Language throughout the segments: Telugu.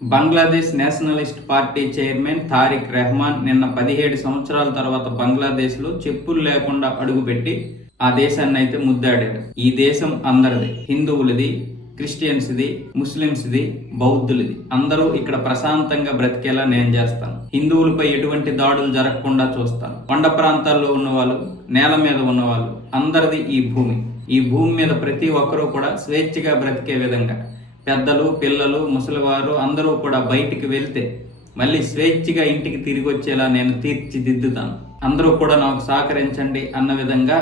Bangladesh nationalist party chairman Tarique Rahman నిన్న 17 సంవత్సరాల తర్వాత బంగ్లాదేశ్లో చెప్పులు లేకుండా అడుగుపెట్టి ఆ దేశాన్ని అయితే ముద్దాడాడు. ఈ దేశం అందరిది, హిందువులది, క్రిస్టియన్స్ది, ముస్లిమ్స్ది, బౌద్ధులది. అందరూ ఇక్కడ ప్రశాంతంగా బ్రతికేలా నేను చేస్తాను. హిందువులపై ఎటువంటి దాడులు జరగకుండా చూస్తాను. కొండ ప్రాంతాల్లో ఉన్నవాళ్ళు, నేల మీద ఉన్నవాళ్ళు అందరిది ఈ భూమి. ఈ భూమి మీద ప్రతి ఒక్కరూ కూడా స్వేచ్ఛగా బ్రతికే విధంగా పెద్దలు, పిల్లలు, ముసలివారు అందరూ కూడా బయటికి వెళ్తే మళ్ళీ స్వేచ్ఛగా ఇంటికి తిరిగి వచ్చేలా నేను తీర్చిదిద్దుతాను. అందరూ కూడా నాకు సహకరించండి అన్న విధంగా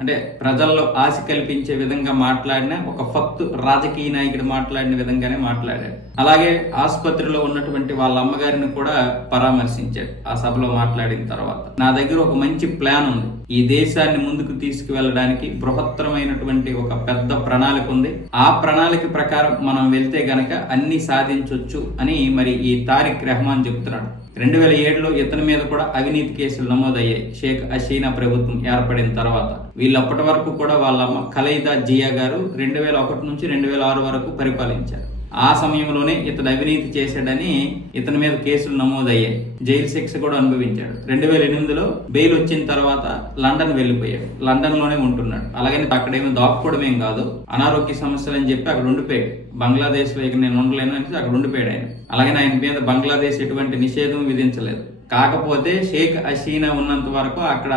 అంటే ప్రజల్లో ఆశ కల్పించే విధంగా మాట్లాడిన ఒక ఫక్తు రాజకీయ నాయకుడు మాట్లాడిన విధంగానే మాట్లాడాడు. అలాగే ఆసుపత్రిలో ఉన్నటువంటి వాళ్ళ అమ్మగారిని కూడా పరామర్శించాడు. ఆ సభలో మాట్లాడిన తర్వాత నా దగ్గర ఒక మంచి ప్లాన్ ఉంది, ఈ దేశాన్ని ముందుకు తీసుకువెళ్ళడానికి బృహత్తరమైనటువంటి ఒక పెద్ద ప్రణాళిక ఉంది. ఆ ప్రణాళిక ప్రకారం మనం వెళ్తే గనక అన్ని సాధించవచ్చు అని మరి ఈ తారిక్ రెహమాన్ చెప్తున్నాడు. 2007లో ఇతని మీద కూడా అవినీతి కేసులు నమోదయ్యాయి. షేక్ హసీనా ప్రభుత్వం ఏర్పడిన తర్వాత వీళ్ళు అప్పటి వరకు కూడా వాళ్ళ అమ్మ ఖలీదా జియా గారు 2001 నుంచి 2006 వరకు పరిపాలించారు. ఆ సమయంలోనే ఇతడు అవినీతి చేశాడని ఇతని మీద కేసులు నమోదయ్యాయి. జైలు శిక్ష కూడా అనుభవించాడు. 2008లో బెయిల్ వచ్చిన తర్వాత లండన్ వెళ్ళిపోయాడు. లండన్ లోనే ఉంటున్నాడు. అలాగని అక్కడేమో దాక్కోవడమేం కాదు, అనారోగ్య సమస్యలు అని చెప్పి అక్కడ ఉండిపోయాడు. బంగ్లాదేశ్ లో ఇక నేను ఉండలేను అని అక్కడ ఉండిపోయాడు ఆయన. అలాగని ఆయన మీద బంగ్లాదేశ్ ఎటువంటి నిషేధం విధించలేదు. కాకపోతే షేక్ హసీనా ఉన్నంత వరకు అక్కడ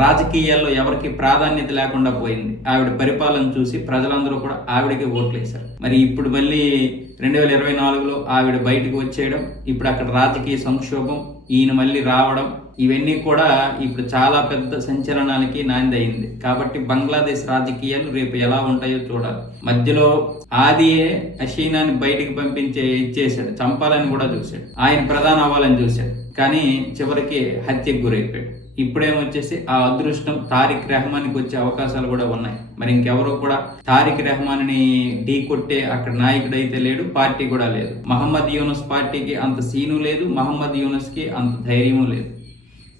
రాజకీయాల్లో ఎవరికి ప్రాధాన్యత లేకుండా పోయింది. ఆవిడ పరిపాలన చూసి ప్రజలందరూ కూడా ఆవిడకి ఓట్లేశారు. మరి ఇప్పుడు మళ్ళీ 2024లో ఆవిడ బయటకు వచ్చేయడం, ఇప్పుడు అక్కడ రాజకీయ సంక్షోభం, ఈయన మళ్ళీ రావడం, ఇవన్నీ కూడా ఇప్పుడు చాలా పెద్ద సంచలనాలకి నాంది అయింది. కాబట్టి బంగ్లాదేశ్ రాజకీయాలు రేపు ఎలా ఉంటాయో చూడాలి. మధ్యలో ఆదియే హసీనాని బయటికి ఇచ్చేసాడు, చంపాలని కూడా చూశాడు, ఆయన ప్రధాని అవ్వాలని చూశాడు. కానీ చివరికి హత్యకు గురైపోయాడు. ఇప్పుడేమొచ్చేసి ఆ అదృష్టం తారిక్ రెహమాన్కి వచ్చే అవకాశాలు కూడా ఉన్నాయి. మరి ఇంకెవరో కూడా తారిక్ రెహమాన్ని ఢీ కొట్టే అక్కడ నాయకుడు అయితే లేడు, పార్టీ కూడా లేదు. మహమ్మద్ యూనస్ పార్టీకి అంత సీను లేదు, మహమ్మద్ యూనస్ కి అంత ధైర్యము లేదు.